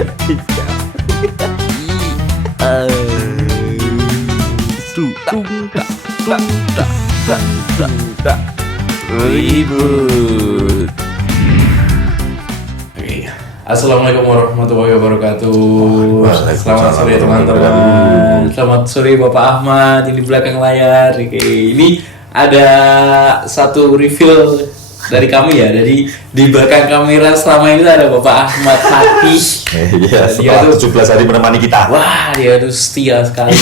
Ribut. Assalamualaikum warahmatullahi wabarakatuh. Selamat sore teman-teman. Selamat sore Bapak Ahmad yang di belakang layar. Ini ada satu reveal dari kami ya. Jadi di belakang kamera selama ini ada Bapak Ahmad Hati. Iya, setelah 17 hari menemani kita. Wah, dia tuh setia sekali.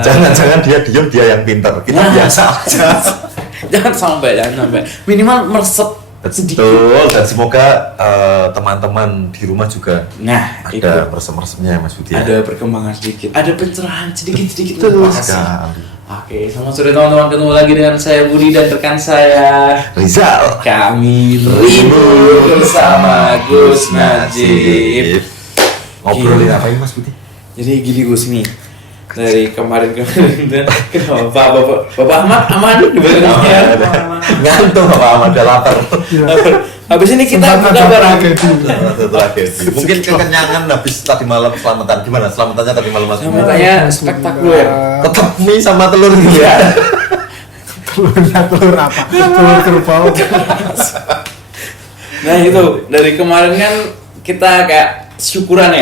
Jangan-jangan dia diem, dia yang pintar. Kita biasa aja. Jangan sampai. Minimal meresep sedikit. Betul, dan semoga teman-teman di rumah juga ada resep-resepnya ya Mas Budi. Ada perkembangan sedikit, ada pencerahan sedikit. Oke, selamat sore teman-teman, ketemu lagi dengan saya Budi dan rekan saya Rizal. Kami ribut bersama Gus Najib. Ngobrolin apa ini Mas Budi? Jadi gini Gus nih, dari kemarin dan Bapak Ahmad aman di belakangnya. Ngantuk Bapak Ahmad, udah lapar. Habis ini kita buka barang. Tragedi. Mungkin kekenyangan habis tadi malam selamatan. Gimana? Selamatannya tadi malam Mas Budi? Makanya spektakuler. Tetap mie sama telur gitu ya. Telur apa? Telur kerbau. Nah itu dari kemarin kan kita kayak syukuran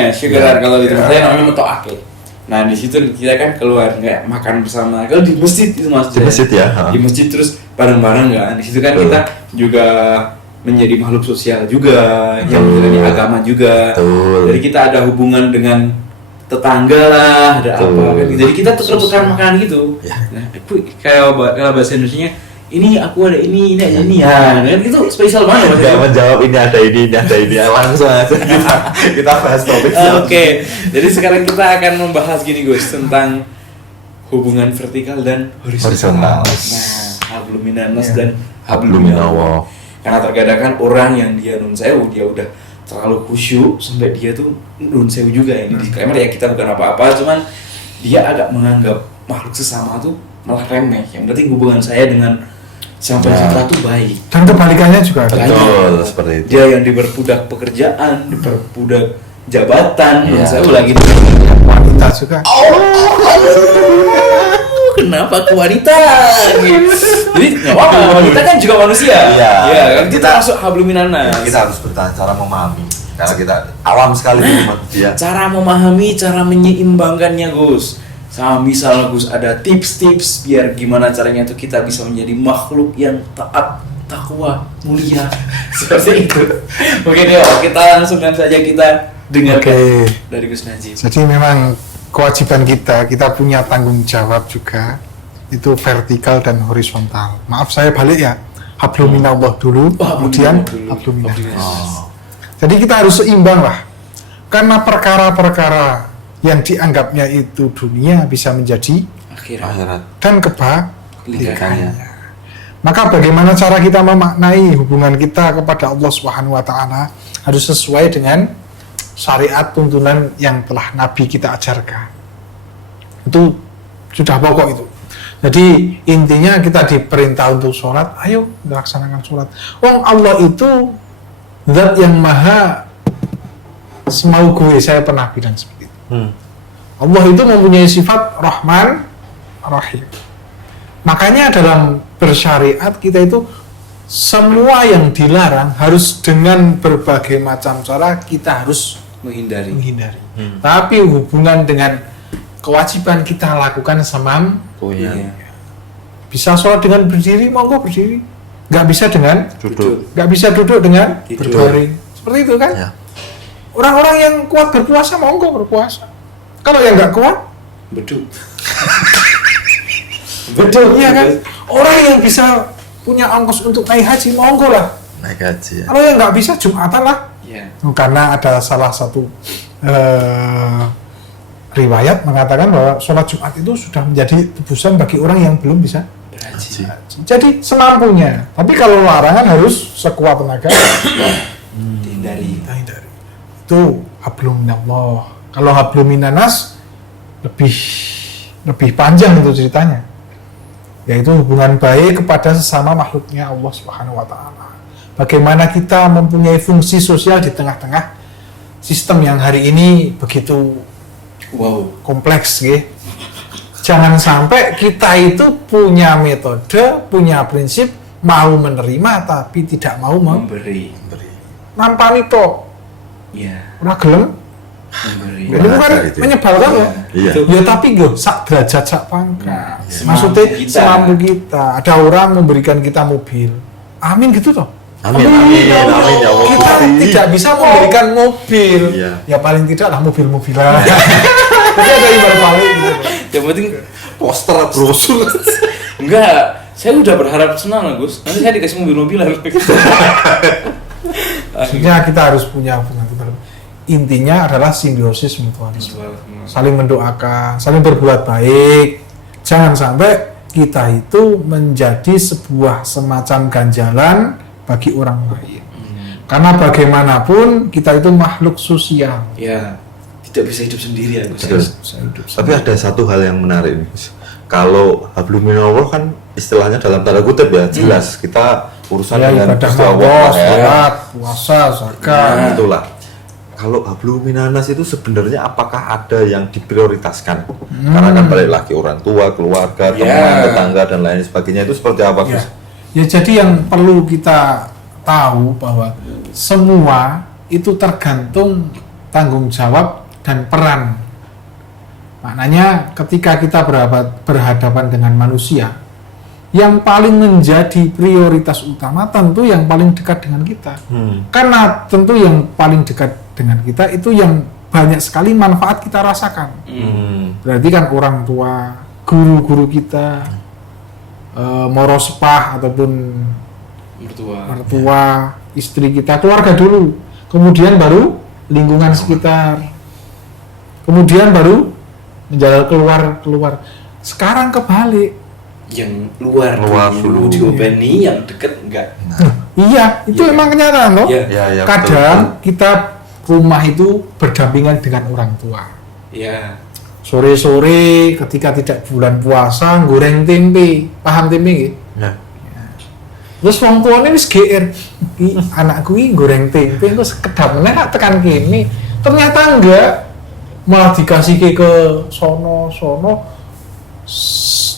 kalau di tempat saya namanya metoake. Nah di situ kita kan keluar kayak makan bersama. Kalau di masjid itu Mas. Di masjid ya. Di masjid terus bareng-bareng kan. Di situ kan kita juga menjadi makhluk sosial juga, yang menjalani agama juga. Jadi kita ada hubungan dengan tetangga lah, ada apa kan. Jadi kita tukar-tukar makanan gitu. Ya. Nah, kayak bahasa Indonesianya, ini aku ada ini ada ini ya. Kan itu spesial banget Mas. Enggak menjawab ini ada ini. Langsung aja kita bahas topik. Oke. Jadi sekarang kita akan membahas gini Gus tentang hubungan vertikal dan horizontal. Nah, hablum minanas dan hablum minallah. Karena terkadang kan orang yang dia nun sewu, dia udah terlalu khusyuk sampai dia tuh nun sewu juga. Ini disclaimer ya, kita bukan apa-apa, cuman dia agak menganggap makhluk sesama tuh malah remeh. Yang penting hubungan saya dengan sama pencipta tuh baik. Dan kebalikannya juga ada. Betul, seperti itu. Dia yang diperbudak pekerjaan, diperbudak jabatan, nun sewu lagi Wanita juga. Kenapa ke wanita? Jadi nggak apa-apa, wanita kan juga manusia. Iya, kan kita masuk hablum minanas. Kita harus bertahan cara memahami karena kita awam sekali dengan dia. Cara memahami, cara menyeimbangkannya Gus. Sama misal Gus ada tips-tips biar gimana caranya tuh kita bisa menjadi makhluk yang taat, takwa, mulia. Seperti itu. Mungkin kita langsungkan saja kita dengarkan dari Gus Najib. Jadi memang kewajiban kita punya tanggung jawab juga, itu vertikal dan horizontal. Maaf saya balik ya, hablum minallah dulu, kemudian hablum minannas. Jadi kita harus seimbang lah, karena perkara-perkara yang dianggapnya itu dunia bisa menjadi akhirat dan kebalikannya. Maka bagaimana cara kita memaknai hubungan kita kepada Allah Subhanahu wa taala harus sesuai dengan syariat tuntunan yang telah Nabi kita ajarkan. Itu sudah pokok itu. Jadi intinya kita diperintah untuk sholat, ayo melaksanakan sholat. Allah itu zat yang maha semau gue, saya pernah bilang seperti itu. Allah itu mempunyai sifat Rahman Rahim. Makanya dalam bersyariat kita itu semua yang dilarang harus dengan berbagai macam cara kita harus menghindari. Tapi hubungan dengan kewajiban kita lakukan semampunya. Bisa sholat dengan berdiri, monggo berdiri. Nggak bisa dengan Duduk. Nggak bisa duduk dengan berbaring. Seperti itu kan? Ya. Orang-orang yang kuat berpuasa, monggo berpuasa. Kalau yang nggak kuat, betul. Iya kan? Orang yang bisa punya ongkos untuk naik haji, monggo lah. Naik haji ya. Kalau yang nggak bisa, Jumatan lah. Karena ada salah satu riwayat mengatakan bahwa sholat Jumat itu sudah menjadi tebusan bagi orang yang belum bisa Haji. Jadi semampunya. Tapi kalau larangan harus sekuat tenaga. Hindari. Itu hablum minallah. Kalau hablum minanas lebih panjang itu ceritanya. Yaitu hubungan baik kepada sesama makhluknya Allah Subhanahu wa taala. Bagaimana kita mempunyai fungsi sosial di tengah-tengah sistem yang hari ini begitu kompleks gitu. Jangan sampai kita itu punya metode, punya prinsip, mau menerima tapi tidak mau memberi. Nampani tok. Iya. Ora gelem. Memberi. Itu kan menyebalkan ya. Iya. Ya tapi go sak derajat sak pangkat. Maksudnya Semampu kita. semampu kita. Ada orang memberikan kita mobil. Amin gitu toh. Amin Ya Allah. ya Allah. Kita tidak bisa memberikan mobil. Iya. Ya paling tidak lah mobil-mobilan. Tapi ada ibarat paling gitu. Yang penting Poster brosur. enggak. Saya udah berharap senang Gus. Nanti saya dikasih mobil-mobilan. Maksudnya kita harus punya hubungan kita. Intinya adalah simbiosis mutualisme. Saling mendoakan, saling berbuat baik. Jangan sampai kita itu menjadi sebuah semacam ganjalan bagi orang lain. Karena bagaimanapun kita itu makhluk sosial. Ya, tidak bisa hidup sendiri ya Gus. Betul. Tapi ada satu hal yang menarik nih, Gus. Kalau hablum minallah kan istilahnya dalam tanda kutip ya, jelas kita urusan Ya, dengan ibadah Gusti Allah Allah, ya. sholat, puasa, zakat. Itulah. Kalau hablum minanas itu sebenarnya apakah ada yang diprioritaskan? Karena kan balik lagi orang tua, keluarga, teman, tetangga dan lain sebagainya itu seperti apa, Gus? Ya, jadi yang perlu kita tahu bahwa semua itu tergantung tanggung jawab dan peran. Maknanya ketika kita berhadapan dengan manusia, yang paling menjadi prioritas utama tentu yang paling dekat dengan kita. Karena tentu yang paling dekat dengan kita itu yang banyak sekali manfaat kita rasakan. Berarti kan orang tua, guru-guru kita, moro sepah ataupun mertua, istri kita, keluarga dulu, kemudian baru lingkungan sekitar, kemudian baru menjalar keluar. Sekarang kebalik, Yang luar dulu diobeni, yang deket enggak. iya itu emang kenyataan loh. Ya, Kadang kita rumah itu berdampingan dengan orang tua. Iya. Sore-sore ketika tidak bulan puasa goreng tempe, paham tempe nggih? Ya. Terus wong tuane wis GR, anakku iki goreng tempe engko sekedap meneh tak tekan kene. Ternyata enggak, malah dikasih ke sono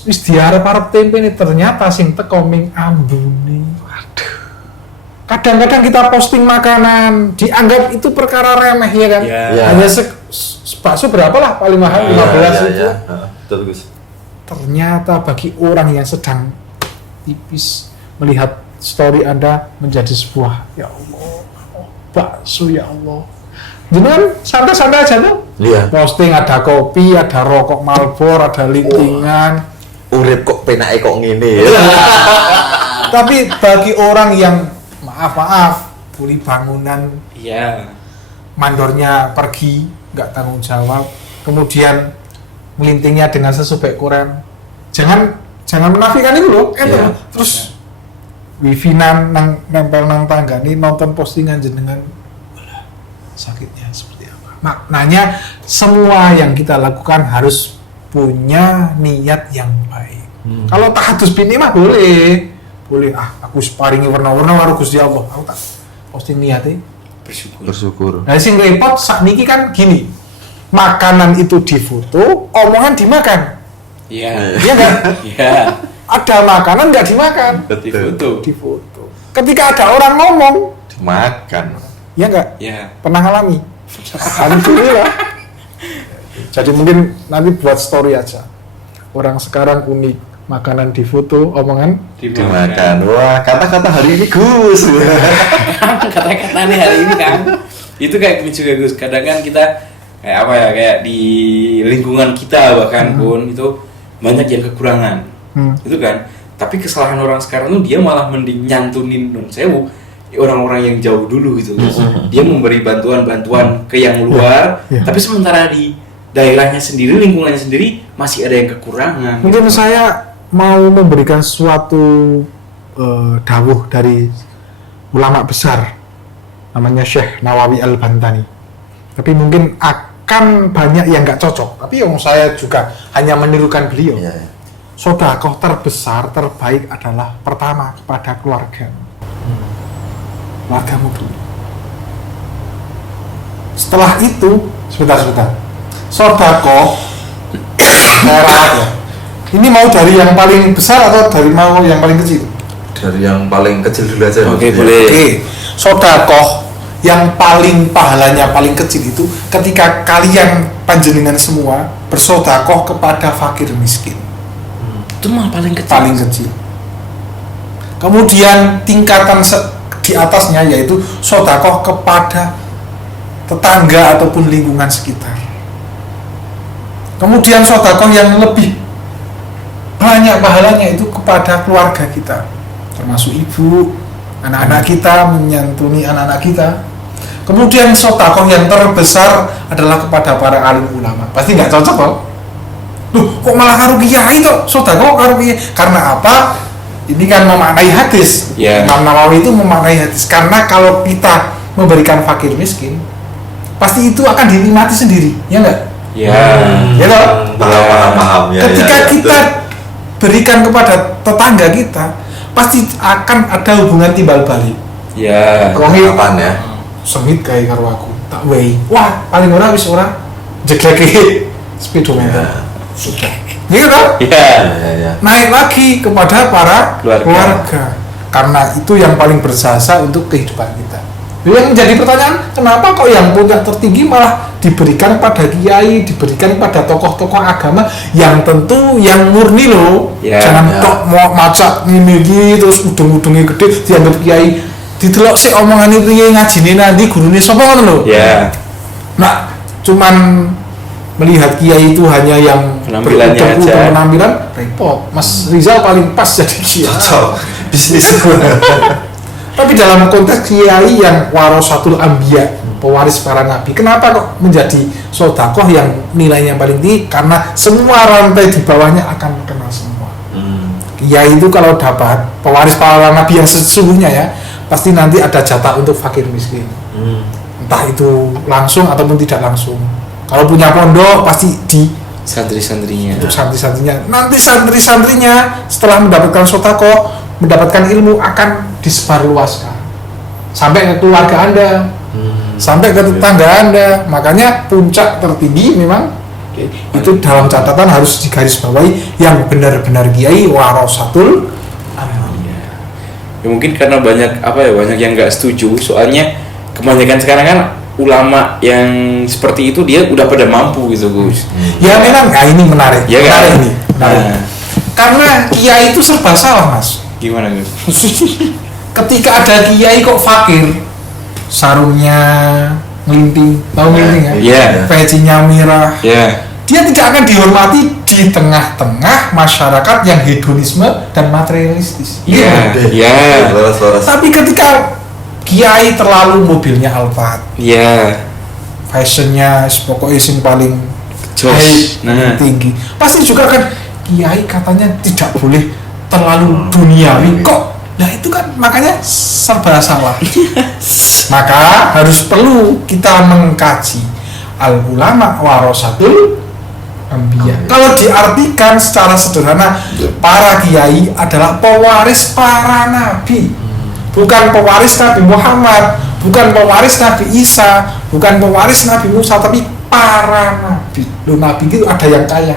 wis diarep-arep tempe ini ternyata sing teko ming ambune. Waduh. Kadang-kadang kita posting makanan dianggap itu perkara remeh ya kan? Ya. Hanya bakso berapa lah paling mahal 15 itu. Betul, Gus. Ternyata bagi orang yang sedang tipis melihat story Anda menjadi sebuah ya Allah, bakso ya Allah. Jangan santai-santai aja tuh. Iya. Posting ada kopi, ada rokok Marlboro, ada lintingan. Urip kok penake kok ngene ya. Tapi bagi orang yang maaf, kuli bangunan, Iya. mandornya pergi, nggak tanggung jawab, kemudian melintingnya dengan sesubek koran. Jangan menafikan itu loh, Iya. terus wifi-nan nempel nang tangga nih nonton postingan jenengan, walah, sakitnya seperti apa? Maknanya semua yang kita lakukan harus punya niat yang baik. Kalau tahadus bini mah boleh, aku sparingi warna-warna karo Gusti Allah, aku tak posting niatnya. Bersyukur. Nah, sing repot sakniki kan gini. Makanan itu difoto, omongan dimakan. Iya. Iya enggak? Iya. Ada makanan enggak dimakan. Difoto. Difoto. Ketika ada orang ngomong, Dimakan. ya enggak? Iya. Pernah ngalami. Alhamdulillah. Jadi mungkin nanti buat story aja. Orang sekarang unik, makanan difoto, omongan Dimakan. Wah, kata-kata hari ini Gus. Kata-kata nih hari ini kan. Itu kayak gini juga Gus. Kadang kan kita kayak apa ya, kayak di lingkungan kita bahkan pun itu banyak yang kekurangan. Itu kan. Tapi kesalahan orang sekarang tuh dia malah mending nyantunin nun sewu orang-orang yang jauh dulu gitu. Dia memberi bantuan-bantuan ke yang luar, tapi sementara di daerahnya sendiri, lingkungannya sendiri masih ada yang kekurangan. Mungkin gitu. saya mau memberikan suatu dawuh dari ulama besar namanya Syekh Nawawi Al-Bantani. Tapi mungkin akan banyak yang nggak cocok. Tapi yang saya juga hanya menirukan beliau. Iya. Sedekah terbesar, terbaik adalah pertama kepada keluarga. Keluargamu dulu. Setelah itu, sebentar. Sodakoh, ya. Ini mau dari yang paling besar atau dari mau yang paling kecil? Dari yang paling kecil dulu aja. Oke, boleh. Oke, sodakoh yang paling pahalanya paling kecil itu ketika kalian panjenengan semua bersodakoh kepada fakir miskin. Itu mah paling kecil. Paling kecil. Kemudian tingkatan di atasnya yaitu sodakoh kepada tetangga ataupun lingkungan sekitar. Kemudian sodakoh yang lebih banyak pahalanya itu kepada keluarga kita, termasuk ibu, anak-anak kita, menyantuni anak-anak kita. Kemudian sodakoh yang terbesar adalah kepada para alim ulama. Pasti nggak cocok kok. Loh, kok malah karo kiai toh? Sodakoh karo kiai. Karena apa? Ini kan memaknai hadis. Yeah. Imam Nawawi itu memaknai hadis. Karena kalau kita memberikan fakir miskin, pasti itu akan dinikmati sendiri, ya enggak? Ya. Ya toh? Paham ya. Ketika ya, kita berikan kepada tetangga kita, pasti akan ada hubungan timbal balik. Ya. Kapan ya? Semit kayak karo aku, tak wei. Wah, paling ora wis ora jegleke speedometer. Sudah. Gitu toh? Ya. Naik lagi kepada para Keluarga. keluarga. Karena itu yang paling berjasa untuk kehidupan kita. Yang menjadi pertanyaan, kenapa kok yang puncak tertinggi malah diberikan pada kiai, diberikan pada tokoh-tokoh agama yang tentu yang murni loh. Ya, Jangan ya. tok mau macak ngene terus udung-udungnya gede dianggap kiai. Didelok sik omongane piye ngajine nanti gurune sapa ngono lho. Ya. Nah, cuman melihat kiai itu hanya yang Penampilannya berudung-udung aja. penampilan repot. Mas Rizal paling pas jadi kiai. Cocok. Bisnis. Tapi dalam konteks kiai yang warasatul anbiya, pewaris para nabi, kenapa kok menjadi sodakoh yang nilainya paling tinggi? Karena semua rantai di bawahnya akan kenal semua. Kiai itu kalau dapat pewaris para nabi yang sesungguhnya ya, pasti nanti ada jatah untuk fakir miskin. Entah itu langsung ataupun tidak langsung. Kalau punya pondok pasti di Santri-santrinya. untuk santri-santrinya. Nanti santri-santrinya setelah mendapatkan sodakoh, mendapatkan ilmu akan disebarluaskan sampai ke keluarga Anda, sampai ke tetangga Anda. Makanya puncak tertinggi memang itu dalam catatan harus digarisbawahi yang benar-benar kiai warasatul anbiya. Ya mungkin karena banyak banyak yang nggak setuju. Soalnya kebanyakan sekarang kan ulama yang seperti itu dia udah pada mampu gitu Gus. Ya memang, nah ini menarik, Ya kan? menarik ini, menarik. Nah, Karena kiai itu serba salah Mas. gimana Gus? Ketika ada kiai kok fakir, sarungnya ngelinting, tahu ngelinting ya? Iya. Pecinya merah. Ya. Dia tidak akan dihormati di tengah-tengah masyarakat yang hedonisme dan materialistis. Iya. Iya. Loras. Tapi ketika kiai terlalu mobilnya Alphard, Iya. fashionnya pokoknya yang paling Jos. high, Nah. tinggi, pasti juga kan kiai katanya tidak boleh terlalu duniawi kok. Nah itu kan makanya serba salah. Maka harus perlu kita mengkaji al ulama warasatul anbiya. Kalau diartikan secara sederhana, para kiai adalah pewaris para nabi. Bukan pewaris Nabi Muhammad, bukan pewaris Nabi Isa, bukan pewaris Nabi Musa, tapi para nabi. Loh, nabi itu ada yang kaya,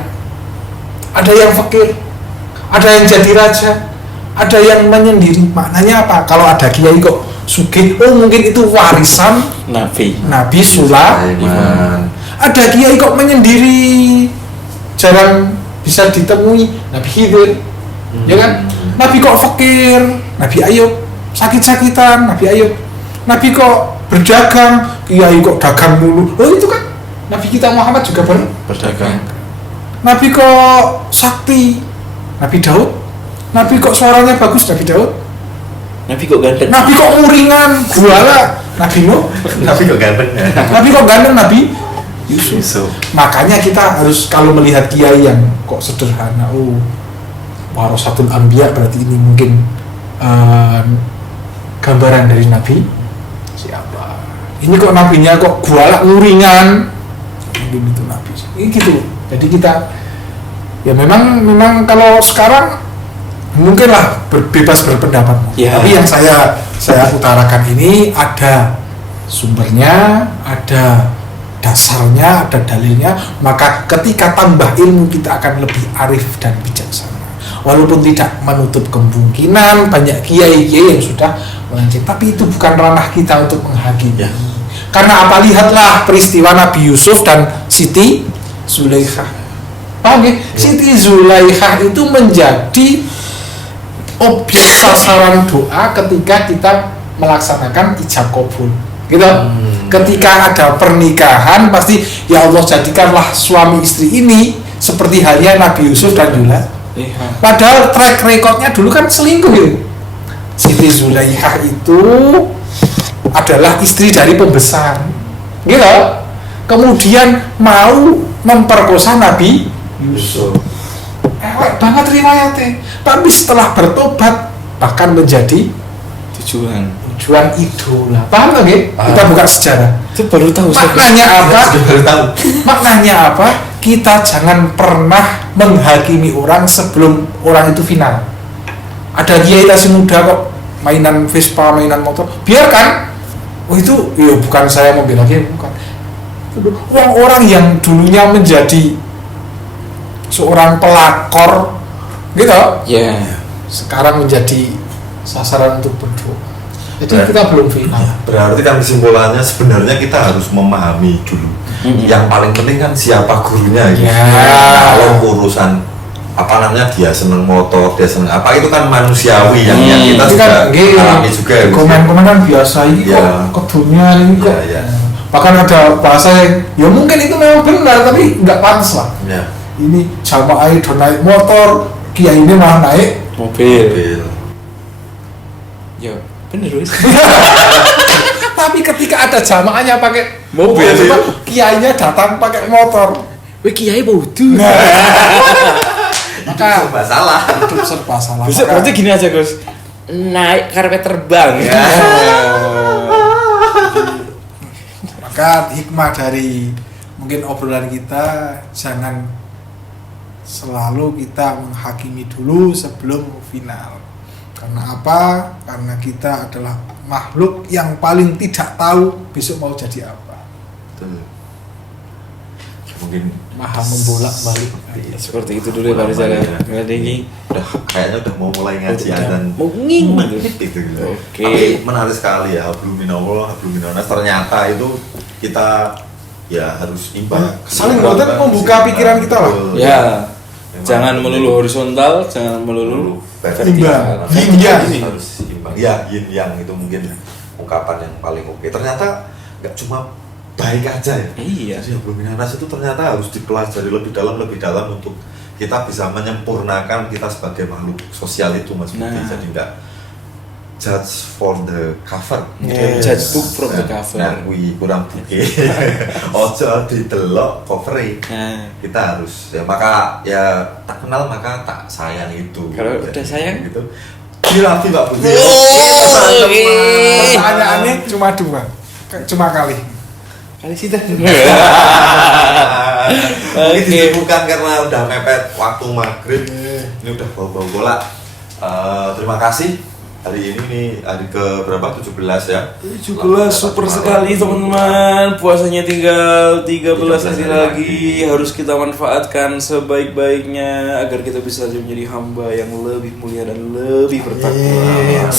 ada yang fakir, ada yang jadi raja, ada yang menyendiri. Maknanya apa? Kalau ada kiai kok sugih, oh mungkin itu warisan Nabi. Nabi Sulaiman. Ada kiai kok menyendiri, jarang bisa ditemui. Nabi Khidir, ya kan? Nabi kok fakir, Nabi Ayub sakit-sakitan, Nabi Ayub. Nabi kok berdagang, kiai kok dagang mulu. Oh itu kan Nabi kita Muhammad juga Berdagang. Nabi kok sakti, Nabi Daud. Nabi kok suaranya bagus, Nabi Daud. Nabi kok ganteng. Nabi kok uringan, guala, Nabi Nuh. Tapi kok ganteng ya? Nabi kok ganteng, Nabi Yusuf. Yusuf. Makanya kita harus kalau melihat kiai yang kok sederhana, oh warasatul anbiya berarti ini mungkin gambaran dari Nabi siapa? Ini kok nabinya kok guala uringan, mungkin itu Nabi. Ini gitu. Jadi kita ya memang kalau sekarang mungkinlah bebas berpendapat. Ya. Tapi yang saya utarakan ini ada sumbernya, ada dasarnya, ada dalilnya, maka ketika tambah ilmu kita akan lebih arif dan bijaksana. Walaupun tidak menutup kemungkinan banyak kiai-kiai yang sudah melanceng, tapi itu bukan ranah kita untuk menghakimi. Ya. Karena apa? Lihatlah peristiwa Nabi Yusuf dan Siti Zulaikha. Paham ya? Siti Zulaikha itu menjadi objek sasaran doa ketika kita melaksanakan ijab kabul. Gitu. Ketika ada pernikahan pasti ya Allah jadikanlah suami istri ini seperti halnya Nabi Yusuf dan Zulaikha. Padahal track recordnya dulu kan selingkuh gitu. Siti Zulaikha itu adalah istri dari pembesar, gitu. Kemudian mau memperkosa Nabi Yusuf. Elek banget riwayatnya. Tapi setelah bertobat bahkan menjadi tujuan idola. Paham nggak? Kita buka sejarah. Itu baru tahu. Maknanya apa? Baru tahu. Maknanya apa? Kita jangan pernah menghakimi orang sebelum orang itu final. Ada kiai masih muda kok mainan Vespa, mainan motor, biarkan. Oh itu, ya bukan saya membela dia, bukan. Orang-orang yang dulunya menjadi seorang pelakor, gitu, sekarang menjadi sasaran untuk berdoa. Jadi kita belum final. Berarti kan kesimpulannya sebenarnya kita harus memahami dulu. Yang paling penting kan siapa gurunya gitu. Kalau urusan apa namanya dia seneng motor, dia seneng apa itu kan manusiawi yang kita juga alami juga. Komen-komen kan biasa ini kok kedunya ini kok. Bahkan ada bahasa yang ya mungkin itu memang benar tapi nggak pantas lah. Ini jamaah itu naik motor, kiai ini malah naik mobil. Ya bener wis. Tapi ketika ada jamaahnya pakai mobil, kiainya datang pakai motor. Wih kiai bodoh. Maka masalah. Hidup serba salah. Bisa berarti gini aja Gus. Naik karpet terbang. Maka hikmah dari mungkin obrolan kita, jangan selalu kita menghakimi dulu sebelum final. Karena apa? Karena kita adalah makhluk yang paling tidak tahu besok mau jadi apa. Betul. Mungkin Maha membolak-balik. Seperti itu dulu ya Pak Rizal. Ini kayaknya udah mau mulai ngaji dan mau nging gitu. Oke. Tapi menarik sekali ya, hablum minallah, hablum minannas. Ternyata itu kita ya harus imbang. Saling membuka pikiran kita lah. Ya. Jangan melulu horizontal, jangan melulu vertikal. Yin yang harus imbang. Ya, yin yang itu mungkin ungkapan yang paling oke. Ternyata nggak cuma baik aja ya. Iya. Jadi hablum minannas itu ternyata harus dipelajari lebih dalam untuk kita bisa menyempurnakan kita sebagai makhluk sosial itu Mas Budi. Jadi nggak judge for the cover. Judge book from the cover. Nah, kurang buke. Ojo didelok cover-e. Kita harus ya maka ya tak kenal maka tak sayang itu. Kalau udah sayang gitu. Dirapi Pak Budi. Pertanyaannya cuma dua. Cuma kali sih dah. Ini disibukkan karena udah mepet waktu maghrib. Ini udah bau-bau bola. Terima kasih. Hari ini nih hari ke berapa? 17 ya. 17 super sekali teman-teman. Puasanya tinggal 13 hari lagi. Harus kita manfaatkan sebaik-baiknya agar kita bisa menjadi hamba yang lebih mulia dan lebih bertakwa.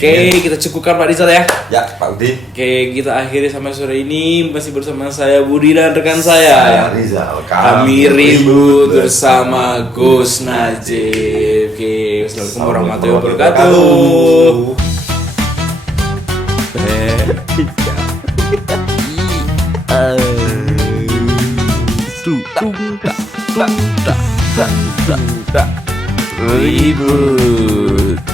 Oke, kita cukupkan Pak Rizal ya. Ya, Pak Budi. Oke, kita akhiri sampai sore ini masih bersama saya Budi dan rekan saya Rizal. Kami ribut bersama Gus Najib. Oke, assalamualaikum warahmatullahi wabarakatuh. Ribut.